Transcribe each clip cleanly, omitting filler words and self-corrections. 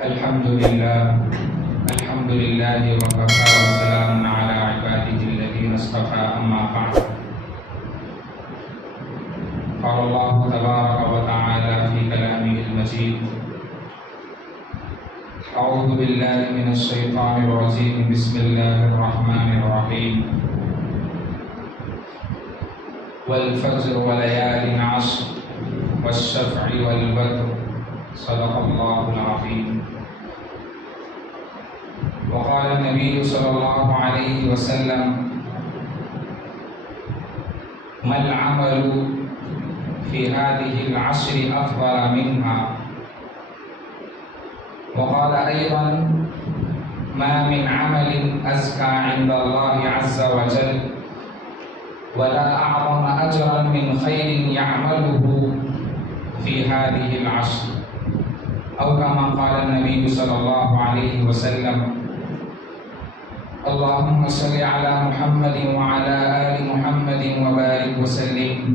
الحمد لله وكفى وسلام على عباده الذين اصطفى أما بعد. قال الله تبارك وتعالى في كلامه المجيد: أعوذ بالله من الشيطان الرجيم. بسم الله الرحمن الرحيم. والفجر وليال عشر والشفع والوتر صدق الله العظيم. وقال النبي صلى الله عليه وسلم: ما العمل في هذه العشر أفضل منها. وقال أيضا: ما من عمل أزكى عند الله عز وجل ولا أعظم أجرا من خير يعمله في هذه العشر، أو كما قال النبي صلى الله عليه وسلم: اللهم صل على محمد وعلى آل محمد وبارك وسلم.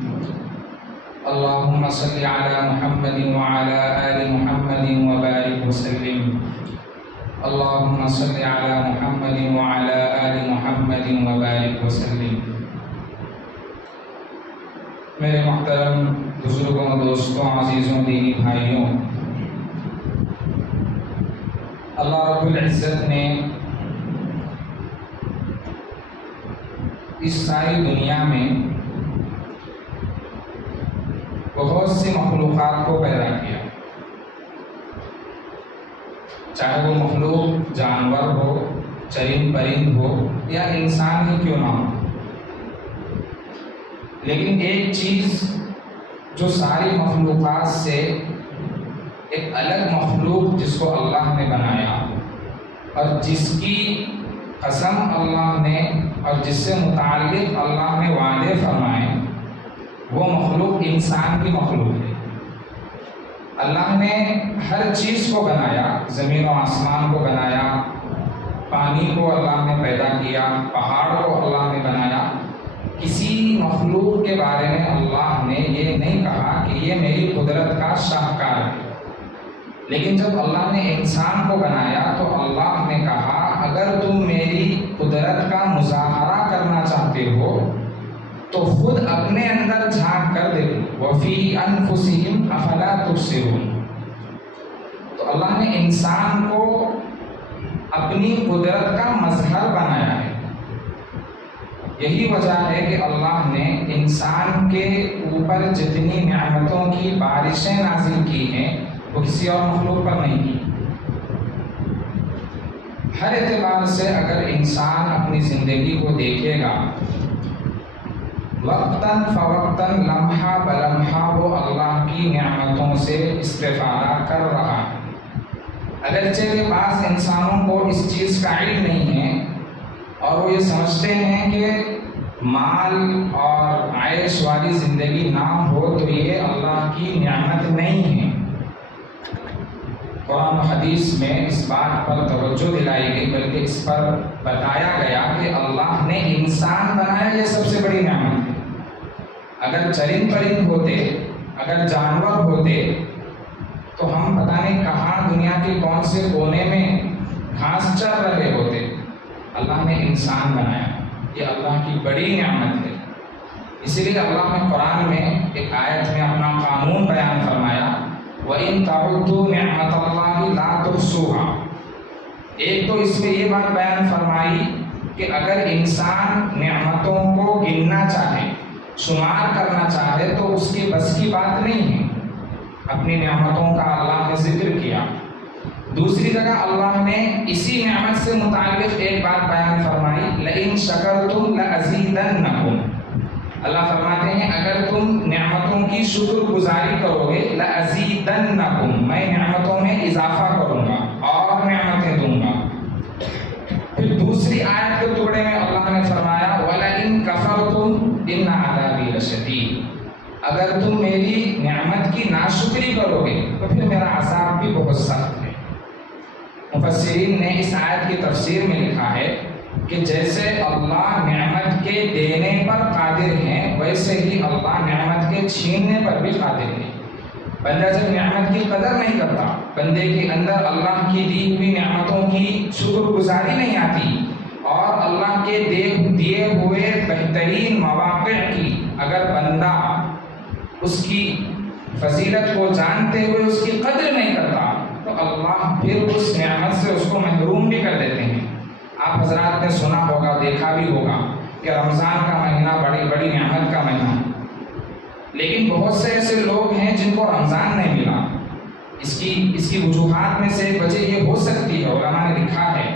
اللهم صل على محمد وعلى آل محمد وبارك وسلم. اللهم صل على محمد وعلى آل محمد وبارك وسلم. میرے محترم بزرگوں، دوستوں، عزیزوں، دینی بھائیوں، اللہ رب العزت نے اس ساری دنیا میں بہت سی مخلوقات کو پیدا کیا، چاہے وہ مخلوق جانور ہو، چرند پرند ہو یا انسان ہی کیوں نہ ہو، لیکن ایک چیز جو ساری مخلوقات سے ایک الگ مخلوق جس کو اللہ نے بنایا اور جس کی قسم اللہ نے اور جس سے متعلق اللہ نے وعدے فرمائے، وہ مخلوق انسان کی مخلوق ہے۔ اللہ نے ہر چیز کو بنایا، زمین و آسمان کو بنایا، پانی کو اللہ نے پیدا کیا، پہاڑ کو اللہ نے بنایا۔ کسی مخلوق کے بارے میں اللہ نے یہ نہیں کہا کہ یہ میری قدرت کا شاہکار ہے، لیکن جب اللہ نے انسان کو بنایا تو اللہ نے کہا اگر تم میری قدرت کا مظاہرہ کرنا چاہتے ہو تو خود اپنے اندر جھانک کر دیکھو، وَفِي أَنفُسِهِمْ أَفَلَا تُبْصِرُونَ۔ تو اللہ نے انسان کو اپنی قدرت کا مظہر بنایا ہے۔ یہی وجہ ہے کہ اللہ نے انسان کے اوپر جتنی نعمتوں کی بارشیں نازل کی ہیں وہ کسی اور مخلوق پر نہیں کی۔ ہر اعتبار سے اگر انسان اپنی زندگی کو دیکھے گا، وقتاً فوقتاً، لمحہ بلمحہ وہ اللہ کی نعمتوں سے استفادہ کر رہا ہے۔ اگرچہ کہ بعض انسانوں کو اس چیز کا علم نہیں ہے اور وہ یہ سمجھتے ہیں کہ مال اور عیش والی زندگی نہ ہو تو یہ اللہ کی نعمت نہیں ہے۔ قرآن و حدیث میں اس بات پر توجہ دلائی گئی، بلکہ اس پر بتایا گیا کہ اللہ نے انسان بنایا، یہ سب سے بڑی نعمت ہے۔ اگر چرند پرند ہوتے، اگر جانور ہوتے تو ہم پتہ نہیں کہاں دنیا کے کون سے کونے میں گھاس چر رہے ہوتے۔ اللہ نے انسان بنایا، یہ اللہ کی بڑی نعمت ہے۔ اسی لیے اللہ نے قرآن میں ایک آیت میں اپنا قانون بیان فرمایا، وَإِن تَعُدُّوا نِعْمَتَ اللَّهِ لَا تُحْصُوهَا۔ ایک تو اس میں یہ بات بیان فرمائی کہ اگر انسان نعمتوں کو گننا چاہے، شمار کرنا چاہے تو اس کی بس کی بات نہیں ہے۔ اپنی نعمتوں کا اللہ نے ذکر کیا۔ دوسری جگہ اللہ نے اسی نعمت سے متعلق ایک بات بیان فرمائی، لَإِن شَكَرْتُمْ لَأَزِيدَنَّكُمْ۔ اللہ فرماتے ہیں اگر تم نعمتوں کی شکر گزاری کرو گے، لَأَزِيدَنَّكُمْ، میں نعمتوں میں اضافہ کروں گا اور نعمتیں دوں گا۔ پھر دوسری آیت کے ٹکڑے میں اللہ نے فرمایا، وَلَئِن كَفَرْتُمْ إِنَّ عَذَابِي لَشَدِيدٌ۔ اگر تم میری نعمت کی ناشکری کرو گے تو پھر میرا عذاب بھی بہت سخت ہے۔ مفسرین نے اس آیت کی تفسیر میں لکھا ہے کہ جیسے اللہ نعمت کے دینے پر قادر ہیں، ویسے ہی اللہ نعمت کے چھیننے پر بھی قادر ہیں۔ بندہ جب نعمت کی قدر نہیں کرتا، بندے کے اندر اللہ کی دی ہوئی نعمتوں کی شکر گزاری نہیں آتی، اور اللہ کے دیے ہوئے بہترین مواقع کی اگر بندہ اس کی فضیلت کو جانتے ہوئے اس کی قدر نہیں کرتا تو اللہ پھر اس نعمت سے اس کو محروم بھی کر دیتے ہیں۔ آپ حضرات نے سنا ہوگا، دیکھا بھی ہوگا کہ رمضان کا مہینہ بڑی نعمت کا مہینہ ہے، لیکن بہت سے ایسے لوگ ہیں جن کو رمضان نہیں ملا۔ اس کی وجوہات میں سے ایک وجہ یہ ہو سکتی ہے، علماء نے لکھا ہے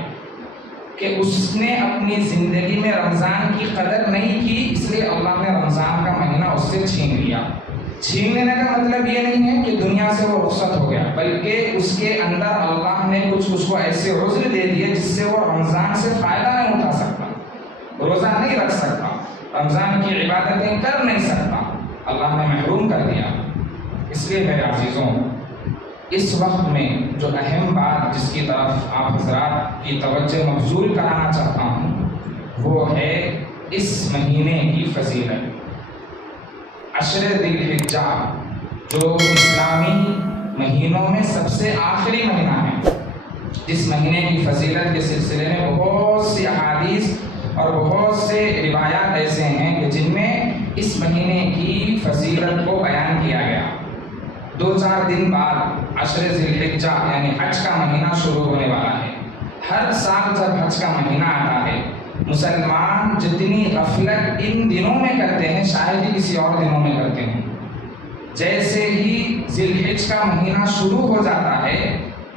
کہ اس نے اپنی زندگی میں رمضان کی قدر نہیں کی، اس لیے اللہ نے رمضان کا مہینہ اس سے چھین لیا۔ چھین لینے کا مطلب یہ نہیں ہے کہ دنیا سے وہ رخصت ہو گیا، بلکہ اس کے اندر اللہ نے کچھ اس کو ایسے عذر دے دیے جس سے وہ رمضان سے فائدہ نہیں اٹھا سکتا، روزہ نہیں رکھ سکتا، رمضان کی عبادتیں کر نہیں سکتا، اللہ نے محروم کر دیا۔ اس لیے میرے عزیزوں، اس وقت میں جو اہم بات جس کی طرف آپ حضرات کی توجہ مبذول کرانا چاہتا ہوں وہ ہے اس مہینے کی فضیلت۔ عشر ذی الحجہ جو اسلامی مہینوں میں سب سے آخری مہینہ ہے، جس مہینے کی فضیلت کے سلسلے میں بہت سی احادیث اور بہت سے روایات ایسے ہیں کہ جن میں اس مہینے کی فضیلت کو بیان کیا گیا۔ 2-4 دن بعد عشر ذی الحجہ یعنی حج کا مہینہ شروع ہونے والا ہے۔ ہر سال جب حج کا مہینہ آتا ہے، مسلمان جتنی غفلت ان دنوں میں کرتے ہیں شاید ہی کسی اور دنوں میں کرتے ہیں۔ جیسے ہی ذی الحجہ کا مہینہ شروع ہو جاتا ہے،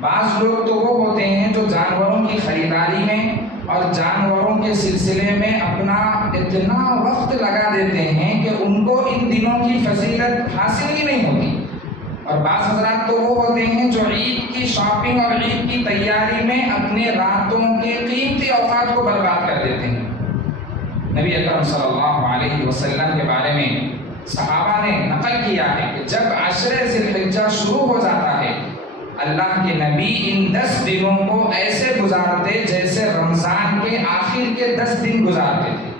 بعض لوگ تو وہ ہوتے ہیں جو جانوروں کی خریداری میں اور جانوروں کے سلسلے میں اپنا اتنا وقت لگا دیتے ہیں کہ ان کو ان دنوں کی فضیلت حاصل ہی نہیں ہوتی، اور بعض حضرات تو وہ ہوتے ہیں جو عید کی شاپنگ اور عید کی تیاری میں اپنے راتوں کے قیمتی اوقات کو برباد کر دیتے ہیں۔ نبی اکرم صلی اللہ علیہ وسلم کے بارے میں صحابہ نے نقل کیا ہے کہ جب عشر ذی الحجہ شروع ہو جاتا ہے، اللہ کے نبی ان 10 دنوں کو ایسے گزارتے جیسے رمضان کے آخر کے 10 دن گزارتے تھے۔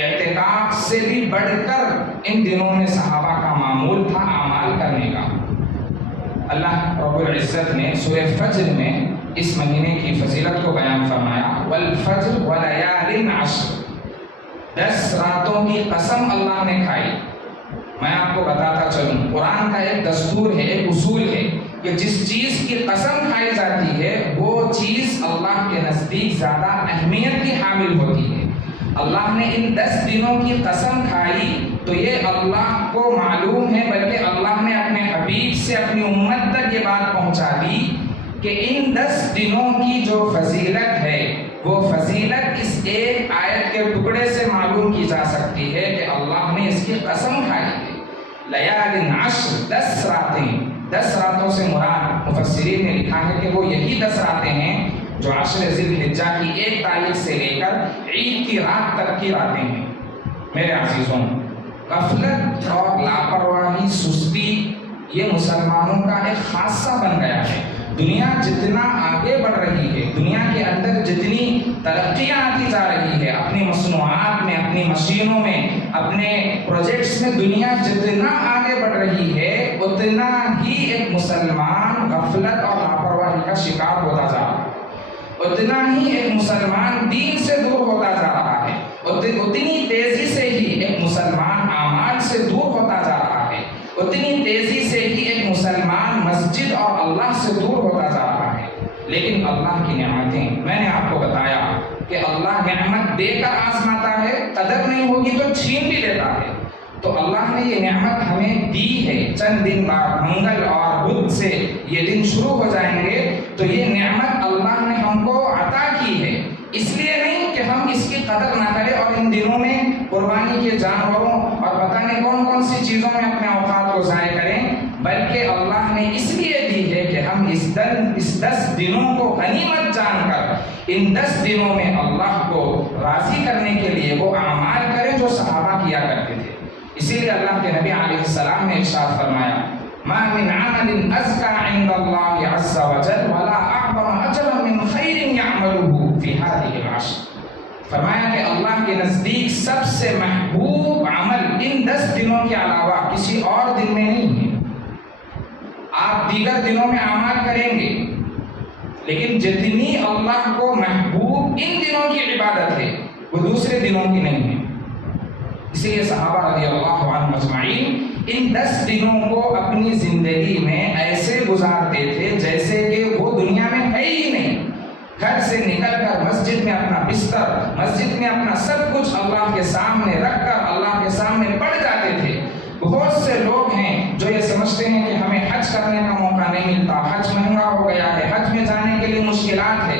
اعتکاف سے بھی بڑھ کر ان دنوں میں صحابہ کا معمول تھا اعمال کرنے کا۔ اللہ رب العزت نے سورہ فجر میں اس مہینے کی فضیلت کو بیان فرمایا، والفجر ولیال عشر، 10 راتوں کی قسم اللہ نے کھائی۔ میں آپ کو بتاتا چلوں، قرآن کا ایک دستور ہے، ایک اصول ہے کہ جس چیز کی قسم کھائی جاتی ہے وہ چیز اللہ کے نزدیک زیادہ اہمیت کی حامل ہوتی ہے۔ اللہ نے ان 10 دنوں کی قسم کھائی تو یہ اللہ کو معلوم ہے، بلکہ اللہ نے اپنے حبیب سے اپنی امت تک یہ بات پہنچا دی کہ ان 10 دنوں کی جو فضیلت ہے وہ فضیلت اس ایک آیت کے ٹکڑے سے معلوم کی جا سکتی ہے کہ اللہ نے اس کی قسم کھائی ہے۔ لیال عشر، 10 راتیں، 10 راتوں سے مراد مفسرین نے لکھا ہے کہ وہ یہی 10 راتیں ہیں جو عشر ذی الحجہ کی 1 تاریخ سے لے کر عید کی رات تک کی راتیں ہیں۔ میرے عزیزوں، غفلت اور لاپرواہی، سستی یہ مسلمانوں کا ایک خاصہ بن گیا ہے۔ دنیا جتنا آگے بڑھ رہی ہے، دنیا کے اندر جتنی ترقیاں آتی جا رہی ہے، اپنی مصنوعات میں، اپنی مشینوں میں، اپنے پروجیکٹس میں دنیا جتنا آگے بڑھ رہی ہے اتنا ہی ایک مسلمان غفلت اور لاپرواہی کا شکار ہوتا جا رہا ہے، اتنا ہی ایک مسلمان دین سے دور ہوتا جا رہا ہے، اتنی تیزی سے ہی ایک مسلمان اعمال سے دور ہوتا جا رہا ہے، اتنی تیزی سے ہی ایک مسلمان مسجد اور اللہ سے دور ہوتا جا رہا ہے۔ لیکن اللہ کی نعمتیں، میں نے آپ کو بتایا کہ اللہ نعمت دے کر آزماتا ہے، قدر نہیں ہوگی تو چھین بھی لیتا ہے۔ تو اللہ نے یہ نعمت ہمیں دی ہے۔ چند دن بعد منگل اور بدھ سے یہ دن شروع ہو جائیں گے تو یہ نعمت اللہ نے ہم کو عطا کی ہے، اس لیے نہیں کہ ہم اس کی قدر نہ کریں اور ان دنوں میں قربانی کے جانوروں اور پتہ نہیں کون کون سی چیزوں میں اپنے اوقات کو ضائع کریں، بلکہ اللہ نے اس لیے دی ہے کہ ہم اس 10 دنوں کو غنیمت جان کر ان 10 دنوں میں اللہ کو راضی کرنے کے لیے وہ اعمال کریں جو صحابہ کیا کرتے تھے۔ اسی لیے اللہ کے نبی علیہ السلام نے ارشاد فرمایا، ما من عمل ازکى عند اللہ عز وجل ولا اعظم اجرا من خیر یعمله فی هذه العشر۔ فرمایا کہ اللہ کے نزدیک سب سے محبوب عمل ان 10 دنوں کے علاوہ کسی اور دن میں نہیں ہے۔ آپ دیگر دنوں میں اعمال کریں گے، لیکن جتنی اللہ کو محبوب ان دنوں کی عبادت ہے وہ دوسرے دنوں کی نہیں ہے۔ اسی لیے صحابہ رضی اللہ عنہم اجمعین ان 10 دنوں کو اپنی زندگی میں ایسے گزارتے تھے جیسے کہ وہ دنیا میں ہے ہی نہیں۔ گھر سے نکل کر مسجد میں اپنا بستر، مسجد میں اپنا سب کچھ اللہ کے سامنے رکھ کر اللہ کے سامنے پڑ جاتے تھے۔ بہت سے لوگ ہیں جو یہ سمجھتے ہیں کہ ہمیں حج کرنے کا موقع نہیں ملتا، حج مہنگا ہو گیا ہے، حج میں جانے کے لیے مشکلات ہے۔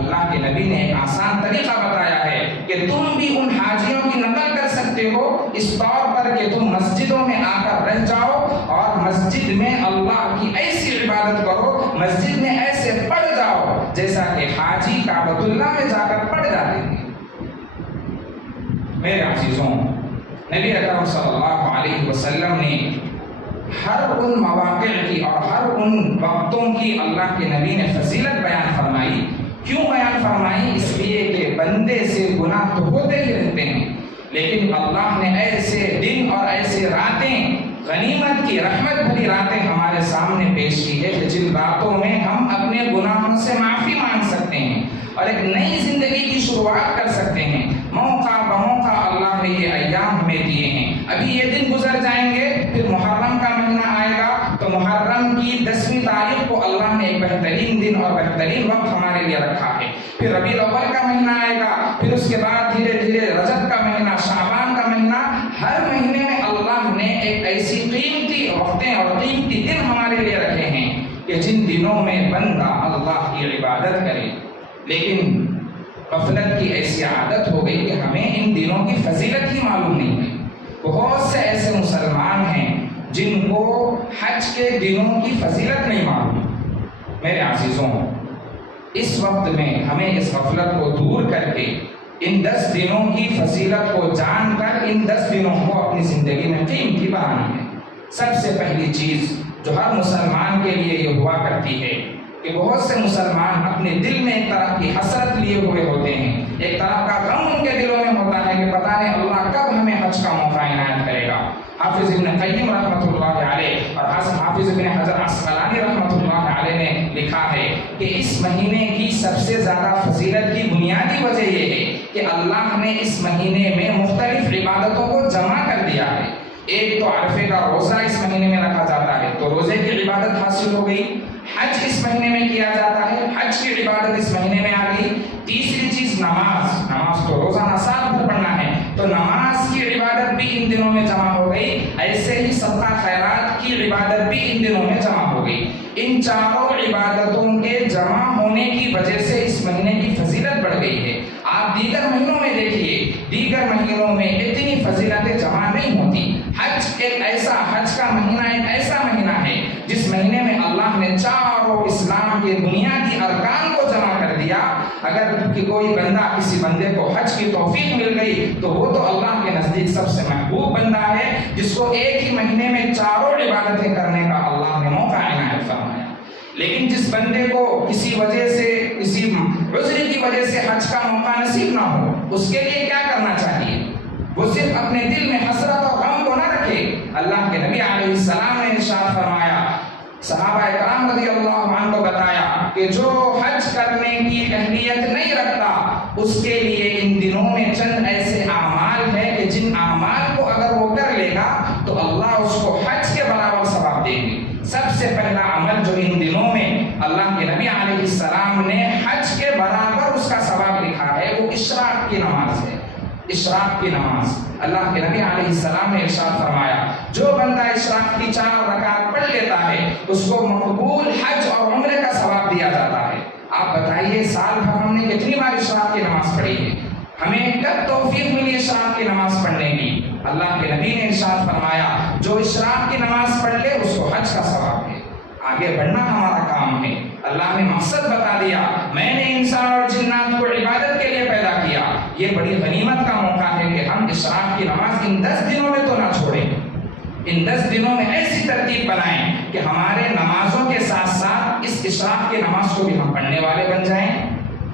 اللہ کے نبی نے ایک آسان طریقہ بتایا ہے کہ تم بھی ان حاجیوں کی نقل کر سکتے ہو اس طور پر کہ تم مسجدوں میں آ کر رہ جاؤ اور مسجد میں اللہ کی ایسی عبادت کرو، مسجد میں ایسے پڑھ جاؤ جیسا کہ حاجی کعبۃ اللہ میں جا کر پڑھ جاتے ہیں۔ میرے عزیزوں، نبی اکرم صلی اللہ علیہ وسلم نے ہر ان مواقع کی اور ہر ان وقتوں کی اللہ کے نبی نے فضیلت بیان فرمائی۔ کیوں بیان فرمائی؟ اس لیے کہ بندے سے گناہ تو ہوتے ہی رہتے ہیں، لیکن اللہ نے ایسے دن اور ایسے راتیں، غنیمت کی رحمت بھری راتیں ہمارے سامنے پیش کی ہے کہ جن راتوں میں ہم اپنے گناہوں سے معافی مانگ سکتے ہیں اور ایک نئی زندگی کی شروعات کر سکتے ہیں۔ موقع بموقع اللہ نے یہ ایام ہمیں دیے ہیں۔ ابھی یہ دن گزر جائیں گے، پھر محرم کا مہینہ آئے گا تو محرم کی 10ویں تاریخ کو اللہ نے ایک بہترین دن اور بہترین وقت ہمارے لیے رکھا ہے۔ پھر ربیع الاول کا مہینہ آئے گا، پھر اس کے بعد دھیرے دھیرے رجب کا مہینہ، شعبان کا مہینہ۔ ہر مہینے میں اللہ نے ایک ایسی قیمتی وقتیں اور قیمتی دن ہمارے لیے رکھے ہیں کہ جن دنوں میں بندہ اللہ کی عبادت کرے۔ لیکن غفلت کی ایسی عادت ہو گئی کہ ہمیں ان دنوں کی فضیلت ہی معلوم نہیں ہے۔ بہت سے ایسے مسلمان ہیں جن کو حج کے دنوں کی فضیلت نہیں معلوم۔ میرے عزیزوں، اس وقت میں ہمیں اس غفلت کو دور کر کے ان 10 دنوں کی فضیلت کو جان کر ان 10 دنوں کو اپنی زندگی میں قیمتی بنانا ہے۔ سب سے پہلی چیز جو ہر مسلمان کے لیے یہ ہوا کرتی ہے کہ بہت سے مسلمان اپنے دل میں ایک طرح کی حسرت لیے ہوئے ہوتے ہیں، ایک طرح کا غم ان کے دلوں میں ہوتا ہے کہ پتہ نہیں اللہ کب ہمیں حج کا موقع عنایت کرے گا۔ حافظ ابن قیم رحمۃ اللہ علیہ اور حافظ ابن حجر عسقلانی رحمۃ اللہ علیہ نے لکھا ہے کہ اس مہینے کی سب سے زیادہ فضیلت کی بنیادی وجہ یہ ہے کہ اللہ نے اس مہینے میں مختلف عبادتوں کو جمع کر دیا ہے۔ ایک تو عرفے کا روزہ اس مہینے میں رکھا جاتا ہے تو روزے کی عبادت حاصل ہو گئی۔ حج اس مہینے میں کیا جاتا ہے، حج کی عبادت اس مہینے میں آ گئی۔ تیسری چیز نماز تو روزانہ سال بھر پڑھنا ہے تو نماز کی عبادت بھی ان دنوں میں جمع ہو گئی۔ ایسے ہی صدقہ خیرات کی عبادت بھی ان دنوں میں جمع ہو گئی۔ ان چاروں عبادتوں کے جمع ہونے کی وجہ سے اس مہینے کی فضیلت بڑھ گئی ہے۔ آپ دیگر مہینوں میں دیکھیے، دیگر مہینوں میں اتنی فضیلتیں جمع نہیں ہوتی۔ حج کا مہینہ ایک ایسا مہینہ ہے جس مہینے میں اللہ نے چاروں اسلام کے بنیادی ارکان کو جمع کر دیا۔ اگر کوئی بندہ کسی بندے کو حج کی توفیق مل گئی تو وہ تو اللہ کے نزدیک سب سے محبوب بندہ ہے جس کو ایک ہی مہینے میں چاروں عبادتیں کرنے کا اللہ نے موقع عنایت فرمایا۔ لیکن جس بندے کو کسی وجہ سے، کسی عذر کی وجہ سے حج کا موقع نصیب نہ ہو، اس کے لیے کیا کرنا چاہیے؟ وہ صرف اپنے دل میں حسرت اور غم کو نہ رکھے۔ اللہ کے نبی علیہ السلام نے ارشاد فرمایا، صحابہ کرام رضی اللہ عنہ کو بتایا کہ جو حج کرنے کی اہلیت نہیں رکھتا اس کے لیے ان دنوں میں چند ایسے اعمال ہیں کہ جن اعمال کو اگر وہ کر لے گا تو اللہ اس کو حج کے برابر ثواب دے گی۔ سب سے پہلا عمل جو ان دنوں میں اللہ کے نبی علیہ السلام نے حج کے برابر اس کا ثواب لکھا ہے وہ اشراق کی نماز ہے۔ اشراق کی نماز، اللہ کے نبی علیہ السلام نے ارشاد فرمایا جو بندہ اشراق کی 4 رکعت پڑھ لیتا ہے اس کو مقبول حج اور عمرے کا ثواب دیا جاتا ہے۔ آپ بتائیے سال بھر ہم نے کتنی بار اشراق کی نماز پڑھی ہے؟ ہمیں کب توفیق ملی اشراق کی نماز پڑھنے کی؟ اللہ کے نبی نے ارشاد فرمایا جو اشراق کی نماز پڑھ لے اس کو حج کا ثواب ہے۔ آگے بڑھنا ہمارا کام ہے۔ اللہ نے مقصد بتا دیا، میں نے انسان اور جنات کو عبادت کے لیے پیدا کیا۔ یہ بڑی غنیمت کا موقع ہے کہ ہم اشراق کی نماز ان 10 دنوں میں تو نہ چھوڑیں، ان 10 دنوں میں ایسی ترتیب بنائیں کہ ہمارے نمازوں کے ساتھ ساتھ اس اشراق کی نماز کو بھی ہم پڑھنے والے بن جائیں۔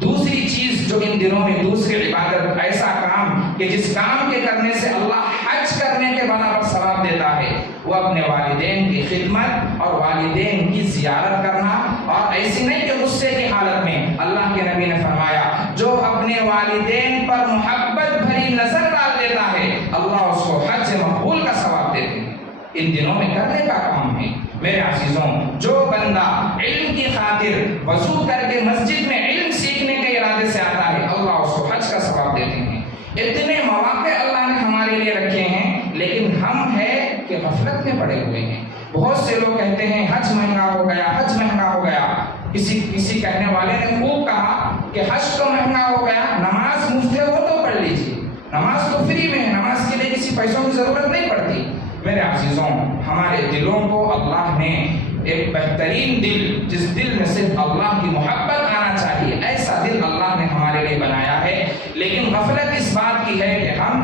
دوسری چیز جو ان دنوں میں دوسری عبادت، ایسا کام کہ جس کام کے کرنے سے اللہ حج کرنے کے برابر ثواب دیتا ہے، وہ اپنے والدین کی خدمت اور والدین کی زیارت کرنا، اور ایسی نہیں کہ غصے کی حالت میں۔ اللہ کے نبی نے فرمایا جو اپنے والدین پر محبت بھری نظر ڈال دیتا ہے اللہ اس کو حج مقبول کا ثواب دیتے ہیں۔ ان دنوں میں کرنے کا کام ہے میرے عزیزوں، جو بندہ علم کی خاطر وضو کر کے مسجد میں علم سیکھنے کے ارادے سے آتا ہے اللہ اس کو حج کا ثواب دیتے ہیں۔ اتنے مواقع اللہ نے ہمارے لیے رکھے ہیں، لیکن ہم ہے کہ غفلت میں پڑے ہوئے ہیں۔ بہت سے لوگ کہتے ہیں حج مہنگا ہو گیا، حج مہنگا ہو گیا۔ کسی کہنے والے نے خوب کہا کہ حج تو مہنگا ہو گیا، نماز مفت ہے وہ تو پڑھ لیجیے، نماز تو فری میں ہے، نماز کے لیے کسی پیسوں کی ضرورت نہیں پڑتی۔ میرے عزیزوں، ہمارے دلوں کو اللہ نے ایک بہترین دل، جس دل میں صرف اللہ کی محبت آنا چاہیے، ایسا دل اللہ نے ہمارے لیے بنایا ہے، لیکن غفلت اس بات کی ہے کہ ہم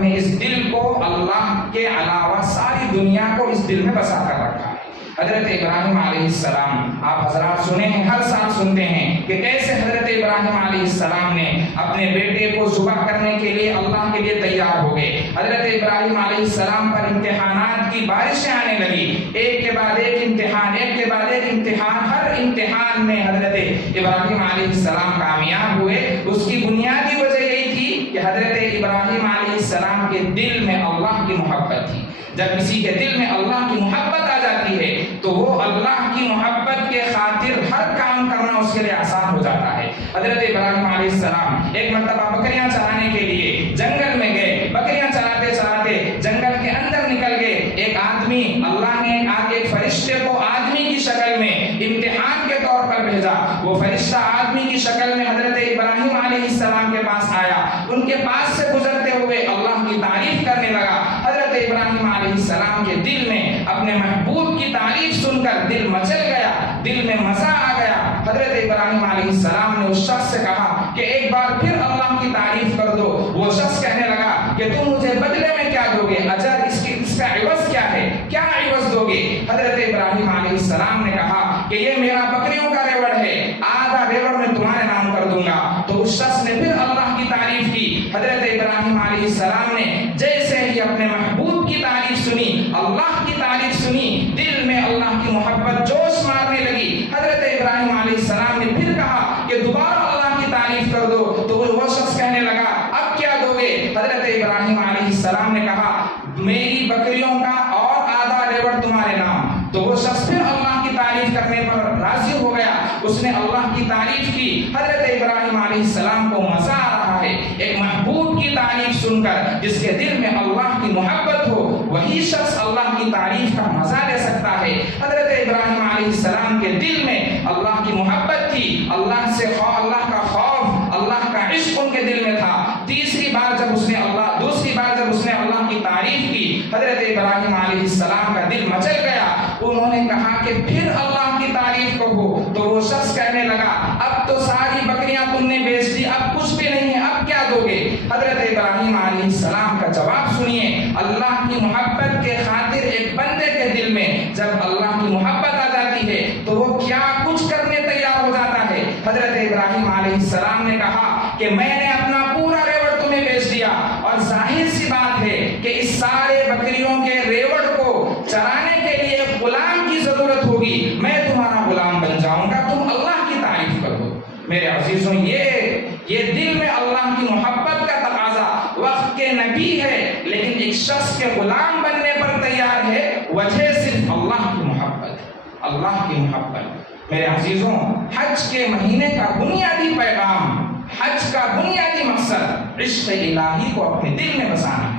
نے اس دل کو اللہ کے علاوہ ساری دنیا کو اس دل میں بسا کر رکھا ہے۔ حضرت ابراہیم علیہ السلام آپ حضرات سنے ہیں، ہر سال سنتے ہیں کہ کیسے حضرت ابراہیم علیہ السلام نے اپنے بیٹے کو ذبح کرنے کے لیے اللہ کے لیے تیار ہو گئے۔ حضرت ابراہیم علیہ السلام پر امتحانات کی بارشیں آنے لگی، ایک کے بعد ایک امتحان، ایک کے بعد ایک امتحان، ہر امتحان میں حضرت ابراہیم علیہ السلام کامیاب ہوئے۔ اس کی بنیادی وجہ یہی تھی کہ حضرت ابراہیم علیہ السلام کے دل میں اللہ کی محبت تھی۔ جب کسی کے دل میں اللہ کی محبت آ جاتی ہے تو وہ اللہ کی محبت کے خاطر ہر کام کرنا اس کے لیے آسان ہو جاتا ہے۔ حضرت ابراہیم علیہ السلام ایک مرتبہ بکریاں چرانے کے لیے جنگل میں گئے، بکریاں چراتے چراتے جنگل کے اندر نکل گئے۔ ایک آدمی، اللہ نے آگے ایک فرشتے کو آدمی کی شکل میں امتحان کے طور پر بھیجا۔ وہ فرشتہ آدمی کی شکل میں حضرت ابراہیم علیہ السلام کے پاس آیا، ان کے پاس سے گزرتے ہوئے اللہ کی تعریف کرنے لگا۔ حضرت ابراہیم علیہ السلام کے دل میں اپنے محبوب کی تعریف سن کر دل مچل گیا، دل میں مزہ آ گیا۔ حضرت ابراہیم علیہ السلام نے اس شخص سے کہا کہ ایک بار پھر اللہ کی تعریف کر دو۔ وہ شخص کہنے لگا کہ تم مجھے بدلے میں کیا دو گے، اجر اس کا عوض کیا ہے، کیا عوض دو گے؟ حضرت ابراہیم علیہ السلام نے کہا کہ یہ میرا بکریوں کا ریوڑ ہے، آدھا ریوڑ میں تمہارے نام کر دوں گا۔ تو اس شخص نے پھر اللہ کی تعریف کی۔ حضرت ابراہیم علیہ السلام نے جیسے ہی اپنے محبوب کی تعریف سنی، اللہ کی تعریف سنی، دل میں اللہ کی محبت جوش مارنے لگی۔ حضرت ابراہیم علیہ السلام نے پھر کہا کہ دوبارہ اللہ کی تعریف کر دو۔ تو وہ شخص کہنے لگا اب کیا دو گے؟ حضرت ابراہیم علیہ السلام نے کہا میری بکریوں کا اور آدھا ریوڑ تمہارے نام۔ تو وہ شخص پھر اللہ کی تعریف کرنے پر راضی ہو گیا، اس نے اللہ کی تعریف کی۔ حضرت ابراہیم علیہ السلام کو مزہ آ رہا ہے، ایک محبوب کی تعریف سن کر جس کے دل میں اللہ کی محبت ہو وہی شخص اللہ کی تعریف کا مزہ لے سکتا ہے۔ حضرت ابراہیم علیہ السلام کے دل میں اللہ کی محبت تھی، اللہ کا خوف، اللہ کا عشق ان کے دل میں تھا۔ دوسری بار جب اس نے اللہ کی تعریف کی، حضرت ابراہیم علیہ السلام کا دل مچل گیا۔ انہوں نے کہا کہ پھر اللہ کی تعریف کہو۔ تو وہ شخص کہنے لگا اب تو ساری بکریاں تم نے بیچ دی، اب کچھ بھی نہیں ہے، اب کیا دو گے؟ حضرت ابراہیم علیہ السلام کا جواب سنیے۔ اللہ کی محبت کے خاطر ایک بندے کے دل میں جب اللہ کی محبت آ جاتی ہے تو وہ کیا کچھ کرنے تیار ہو جاتا ہے۔ حضرت ابراہیم علیہ السلام نے کہا کہ میں نے اپنا پورا ریوڑ تمہیں بیچ دیا، اور ظاہر سی بات ہے کہ اس سارے بکریوں کے ریوڑ کو چرانے کے لیے ایک غلام کی ضرورت ہوگی، میں تمہارا غلام بن جاؤں گا، تم اللہ کی تعریف کرو۔ میرے عزیزوں، یہ دل میں اللہ کی محبت کا تقاضا وقت کے نبی ہے، لیکن ایک شخص کے غلام بننے پر تیار ہے، وجہ صرف اللہ کی محبت، اللہ کی محبت۔ میرے عزیزوں، حج کے مہینے کا بنیادی پیغام، حج کا بنیادی مقصد عشق الہی کو اپنے دل میں بسانا ہے۔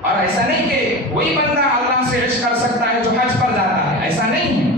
اور ایسا نہیں کہ وہی بندہ اللہ سے عشق کر سکتا ہے جو حج پر جاتا ہے، ایسا نہیں ہے۔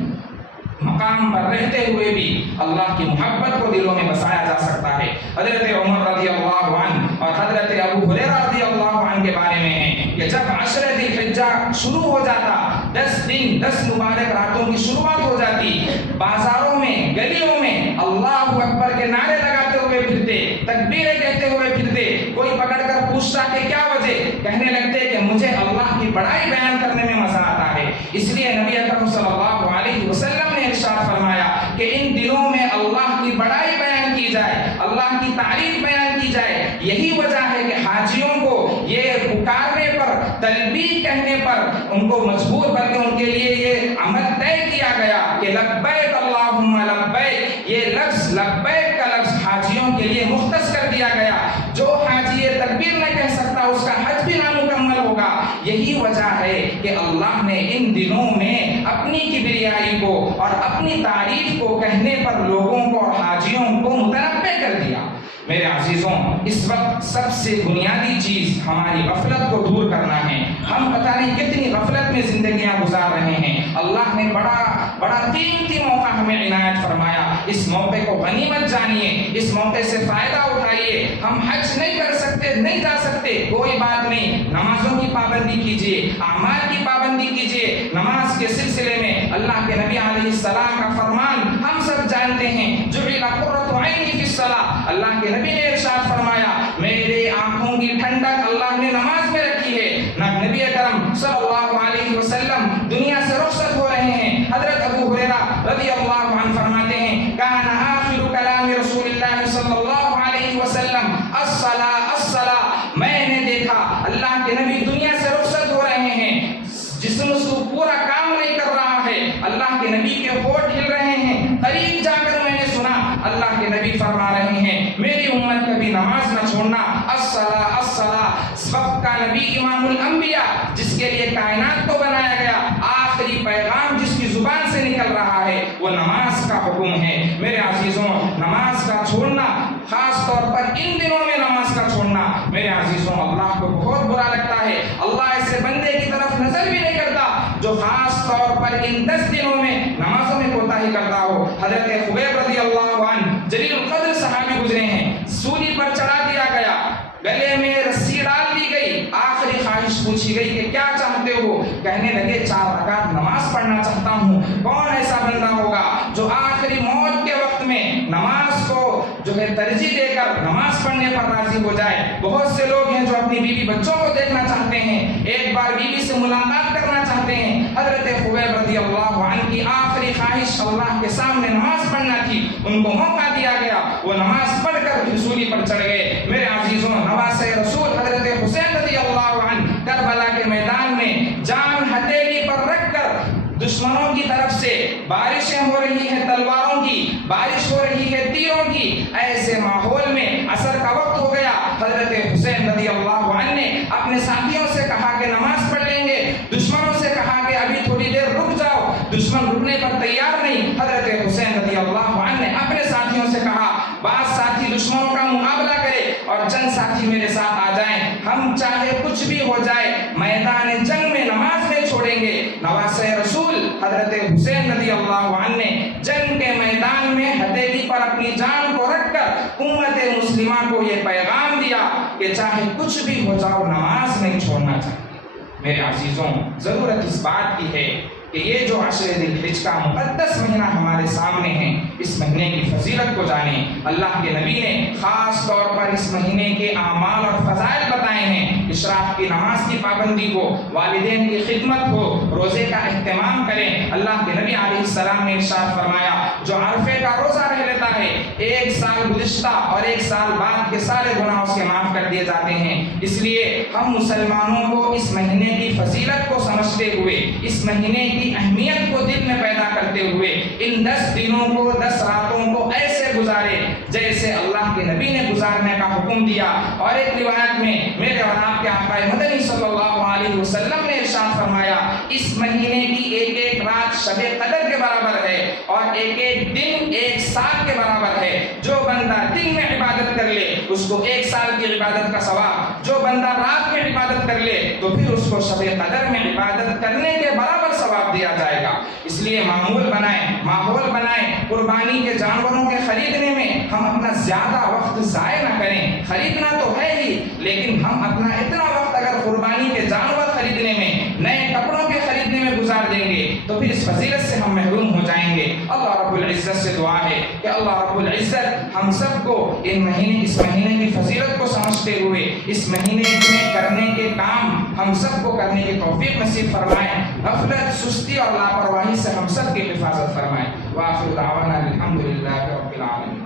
مقام پر رہتے ہوئے بھی اللہ کی محبت کو دلوں میں بسایا جا سکتا ہے۔ حضرت عمر رضی اللہ عنہ اور حضرت ابو ہریرہ رضی اللہ عنہ کے بارے میں ہے کہ جب عشر ذی الحجہ شروع ہو جاتا، 10 دن 10 مبارک راتوں کی شروعات ہو جاتی، بازاروں میں گلیوں میں اللہ اکبر کے نعرے لگاتے ہوئے پھرتے، تکبیریں کہتے ہوئے پھرتے۔ کوئی پکڑ کر پوچھتا کہ کیا وجہ، کہنے لگتے کہ مجھے اللہ کی بڑائی بیان کرنے میں مزہ آتا ہے۔ اس لیے نبی اکرم صلی اللہ علیہ وسلم نے ارشاد فرمایا کہ ان دنوں میں اللہ کی بڑائی بیان کی جائے، اللہ کی تعریف بیان کی جائے۔ یہی وجہ ہے کہ حاجیوں کو یہ پکارنے پر، تلبیہ کہنے پر کر ان کو مجبور کر کے ان کے لیے یہ عمل طے کیا گیا کہ لبیک اللہم لبیک، یہ لفظ لبیک کا لفظ حاجیوں کے لیے مختص کر دیا گیا۔ جو حاجی یہ تکبیر نہ کہہ سکتا اس کا حج بھی نامکمل ہوگا۔ یہی وجہ ہے کہ اللہ نے ان دنوں میں اپنی کبریائی کو اور اپنی تعریف کو کہنے پر لوگوں کو اور حاجیوں کو متنبع کر دیا۔ میرے عزیزوں، اس وقت سب سے بنیادی چیز ہماری غفلت کو دور کرنا ہے۔ ہم پتہ نہیں کتنی غفلت میں زندگیاں گزار رہے ہیں۔ اللہ نے بڑا قیمتی موقع ہمیں عنایت فرمایا۔ اس موقع کو غنیمت جانیے، اس موقع سے فائدہ اٹھائیے۔ ہم حج نہیں کر سکتے، نہیں جا سکتے، کوئی بات نہیں، نمازوں کی پابندی کیجیے، اعمال کی پابندی کیجیے۔ نماز کے سلسلے میں اللہ کے نبی علیہ السلام کا فرمان ہم سب جانتے ہیں، جعل قرۃ عینی فی الصلاۃ، اللہ کے نبی نے ارشاد فرمایا میرے آنکھوں کی ٹھنڈک اللہ نے نماز میں رکھی ہے۔ نبی اکرم صلی اللہ علیہ وسلم دنیا سے رخصت ہو رہے ہیں۔ حضرت ابو ہریرہ رضی اللہ عنہ فرماتے ہیں کان آخر کلام رسول اللہ صلی اللہ علیہ وسلم الصلاۃ الصلاۃ، میں نے دیکھا اللہ کے نبی دنیا سے رخصت ہو رہے ہیں، جسم سے پورا کام نہیں کر رہا ہے، اللہ کے نبی کے ہونٹ ہل رہے ہیں۔ قریب جا کر میں نے سنا اللہ کے نبی فرما رہے ہیں میری امت کبھی نماز نہ چھوڑنا، الصلاۃ الصلاۃ۔ اس وقت کا نبی امام الانبیاء جس کے لیے کائنات کو بنایا گیا، آخری پیغام جس کی زبان سے نکل رہا ہے وہ نماز کا حکم ہے۔ میرے عزیزوں، نماز کا چھوڑنا، خاص طور پر ان دنوں میں نماز کا چھوڑنا، میرے عزیزوں اللہ کو بہت برا لگتا ہے۔ اللہ ایسے بندے کی طرف نظر بھی نہیں کرتا جو خاص طور پر ان 10 دنوں میں نمازوں میں کوتاہی کرتا ہو۔ حضرت خبیب رضی اللہ عنہ جلیل القدر صحابی گزرے ہیں، سولی پر چڑھا دیا گیا، گلے میں رسی ڈال دی گئی، آخری خواہش پوچھی گئی کہ کیا چاہتے ہو؟ کہنے لگے 4 رکعت نماز پڑھنا چاہتا ہوں۔ کون ایسا بندہ ہوگا جو آخری موت کے وقت میں نماز کو جو ہے ترجیح دے کر نماز پڑھنے پر راضی ہو جائے؟ بہت سے لوگ ہیں جو اپنی بیوی بچوں کو دیکھنا چاہتے ہیں، ایک بار بیوی سے ملاقات کرنا چاہتے ہیں۔ حضرت خبیب رضی اللہ عنہ کی آخری خواہش اللہ کے سامنے نماز پڑھنا تھی، ان کو موقع دیا گیا، وہ نماز پڑھ کر پھر سولی پر چڑھ گئے۔ میرے عزیزوں، نواسۂ رسول حضرت حسین رضی اللہ عنہ کربلا کے میدان میں جان ہتھیلی پر رکھ کر دشمنوں کی طرف سے بارشیں ہو رہی ہیں، تلواروں کی بارش ہو رہی ہے، تیروں کی، ایسے ماحول میں عصر کا وقت ہو گیا۔ حضرت حسین رضی اللہ عنہ نے اپنے ساتھیوں سے کہا کہ نماز پڑھ لیں گے، دشمنوں سے کہا کہ ابھی تھوڑی دیر رک جاؤ، دشمن رکنے پر تیار نہیں۔ حضرت حسین رضی اللہ عنہ نے اپنے ساتھیوں سے کہا بعض ساتھی دشمنوں کا مقابلہ کرے اور چند ساتھی میرے ساتھ آ جائیں، ہم چاہے کچھ بھی ہو جائے میدان جنگ میں نماز نہیں چھوڑیں گے۔ نواسۂ رسول حضرت حسین رضی اللہ عنہ نے جنگ کے میدان میں ہتھیلی پر اپنی جان کو رکھ کر امت مسلمہ کو یہ پیغام دیا کہ چاہے کچھ بھی ہو جاؤ نماز نہیں چھوڑنا چاہیے۔ میرے عزیزوں، ضرورت اس بات کی ہے کہ یہ جو عشر ذی الحجہ کا مقدس مہینہ ہمارے سامنے ہے، اس مہینے کی فضیلت کو جانیں۔ اللہ کے نبی نے خاص طور پر اس مہینے کے اعمال اور فضائل بتائے ہیں۔ اشراق کی نماز کی پابندی ہو، والدین کی خدمت ہو، روزے کا اہتمام کریں۔ اللہ کے نبی علیہ السلام نے ارشاد فرمایا جو عرفے کا روزہ رہ لیتا ہے، 1 سال گزشتہ اور 1 سال بعد کے سارے گناہ اس کے معاف کر دیے جاتے ہیں۔ اس لیے ہم مسلمانوں کو اس مہینے کی فضیلت کو سمجھتے ہوئے، اس مہینے کی اہمیت کو دل میں پیدا کرتے ہوئے ان 10 دنوں کو، 10 راتوں کو ایسے گزارے جیسے اللہ کے نبی نے گزارنے کا حکم دیا۔ اور ایک روایت میں میرے اور آپ کے آقا مدنی صلی اللہ علیہ وسلم نے ارشاد فرمایا اس مہینے کی ایک ایک رات شب قدر کے برابر ہے اور ایک ایک دن 1 سال کے برابر ہے۔ جو بندہ دن میں عبادت کر لے اس کو 1 سال کی عبادت کا ثواب، جو بندہ رات میں عبادت کر لے تو پھر اس کو شب قدر میں عبادت کرنے کے برابر ثواب دیا جائے گا۔ اس لیے ماحول بنائیں قربانی کے جانوروں کے خریدنے میں ہم اپنا زیادہ وقت ضائع نہ کریں۔ خریدنا تو ہے ہی، لیکن ہم اپنا اتنا وقت اگر قربانی کے جانور خریدنے میں، نئے کپڑوں کے خریدنے میں گزار دیں گے تو پھر اس فضیلت سے ہم محروم ہو جائیں گے۔ اللہ رب العزت سے دعا ہے کہ اللہ رب العزت ہم سب کو اس مہینے کی فضیلت کو سمجھتے ہوئے اس مہینے میں کرنے کے کام ہم سب کو کرنے کی توفیق نصیب فرمائیں، غفلت، سستی اور لاپرواہی سے ہم سب کی حفاظت فرمائیں۔ وآخر دعوانا الحمدللہ رب العالمین۔